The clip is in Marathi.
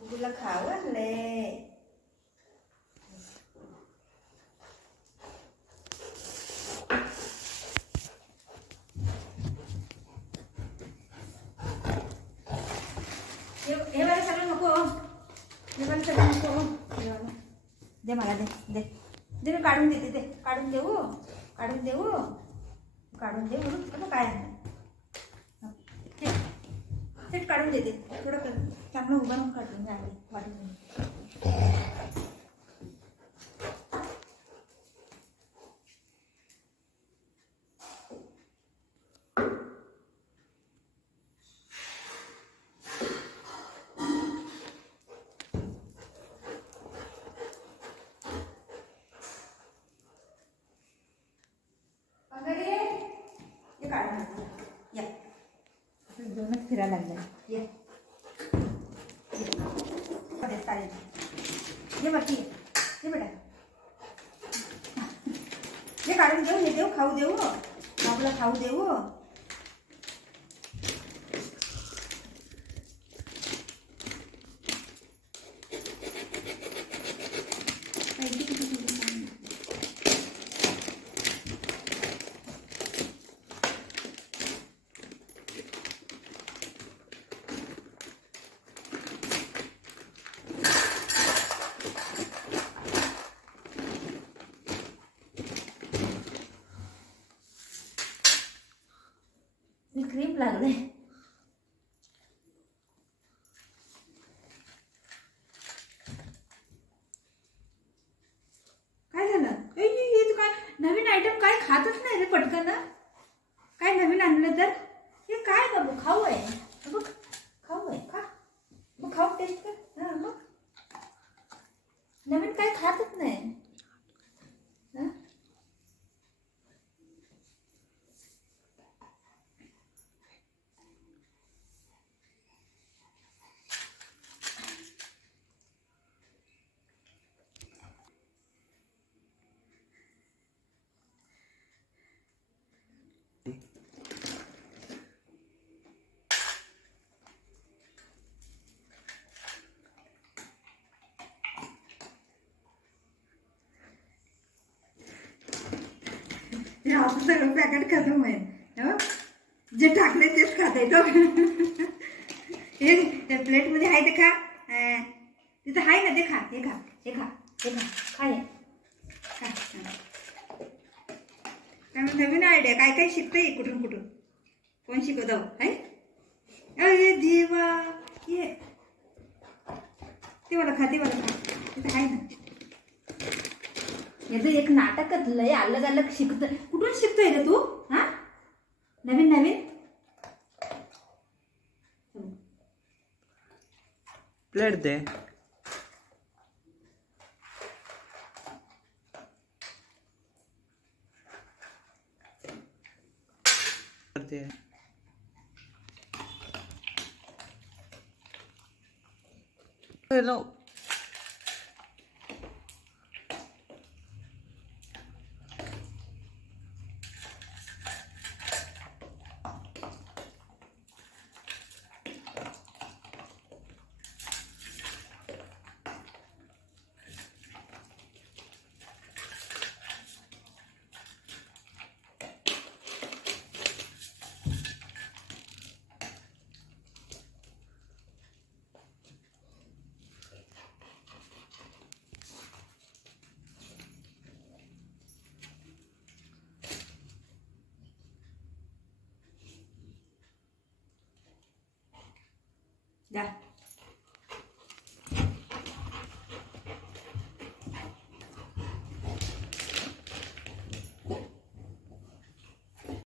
बुगुला खाऊ आणले. हे वाला सगळं नको. हे वाला सगळं नको. दे मला, दे दे दे. मी काढून देते. ते काढून देऊ, काढून देऊ, काढून देऊ म्हणून काय ते काढून देते. थोडं चांगलं उभं राहून काढून घ्यावे वाटून. या दोनच फिरायला लागले. ये ये बाकी ये बेटा. हे काढून देऊ, हे देऊ, खाऊ देऊ, बाबूला खाऊ देऊ. क्रीम लागले. काय झालं? हे काय नवीन आयटम काय खातच नाही रे पटकन. काय नवीन आणलं तर हे काय बाबू खाऊ आहे बघ. खाऊ आहे खा मग, खाऊ टेस्ट कर. हा मग नवीन काय खातच नाही. आपलं सगळं पॅकेट खतम आहे. जे टाकले तेच खाते तो. हे त्या प्लेट मध्ये आहे ते खा. तिथं आहे ना ते खा. हे खा, हे खा, हे खा, खाय खा. त्यामुळे नवीन आयडिया काय काय शिकतंय कुठून कुठून. कोण शिकवतो आहे? अरे देवा. ये ते मला खा, ते मला खा. तिथं आहे ना. याचं एक नाटकच लय अलग अलग शिकत. कुठून शिकतोय रे तू? हा नवीन नवीन. प्लेट दे. नो जा.